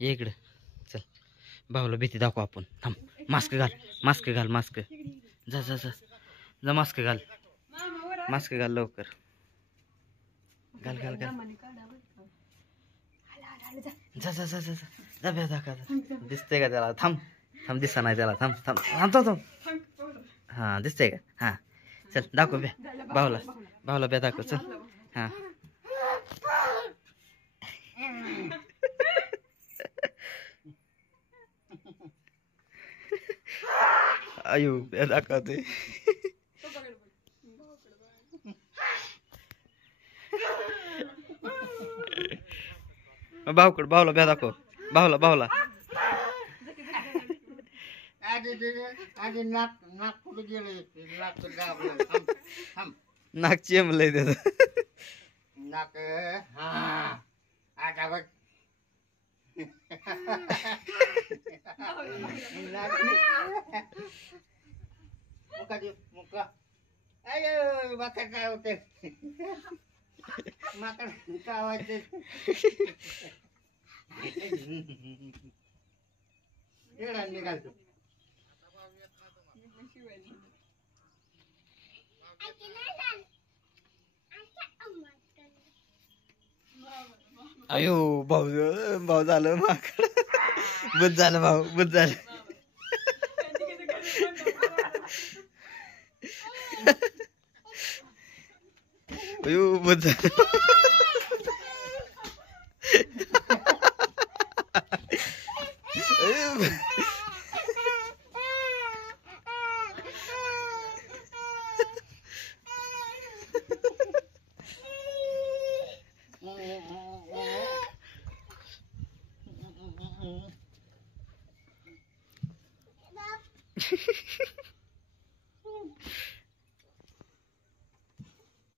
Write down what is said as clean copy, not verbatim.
ये इकडं चल भाऊला भीती दाखव आपण थांब मास्क घाल मास्क घाल मास्क जा जा जा जा मास्क घाल मास्क घाल लवकर घाल घाल घाल जा जा जा जा जा भ्या दाखा दिसतंय का त्याला थांब थांब दिसता नाही त्याला थांब थांब थांब थांब थांब हां दिसतंय का हां चल दाखव भ्या भाऊला भ्या दाखव चल हां आयु भ्या दाखवते भाऊला भ्या दाखव भाऊला नाक चेमलंय त्याचं नाक मुका अयो माकड काय होते माकड काय व्हायचे निघालतो अयो भाऊ झालं माकड बुध झालं भाऊ बुध झालं अयो बुध झालं